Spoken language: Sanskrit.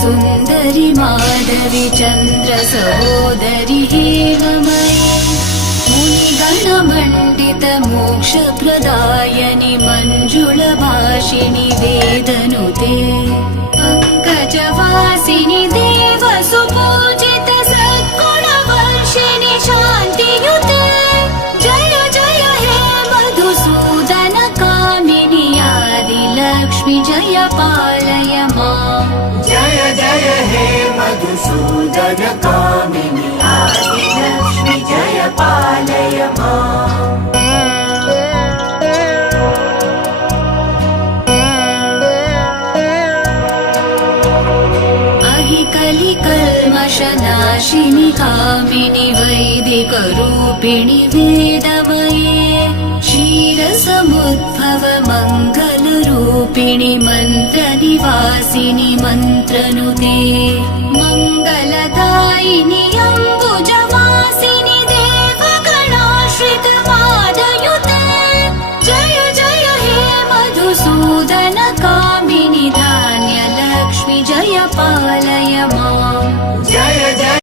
सुन्दरि माधवी चन्द्र सहोदरि हेममयी मुनिगणमण्डित मोक्षप्रदायनि मञ्जुलभाषिणि वेदनुते पङ्कजवासिनि देवसुपूजित सद्गुणवर्षिणि शान्तियुते जय जय हे मधुसूदन कामिनि आदिलक्ष्मि जय पालय माम् जय जय हे मधुसूदन कामिनि आदिलक्ष्मि जय पालय माम् कलिकल्मषनाशिनि कामिनि वैदिकरूपिणि वेदमये क्षीरसमुद्भव मङ्गलरूपिणि मन्त्रनिवासिनि मन्त्रनुते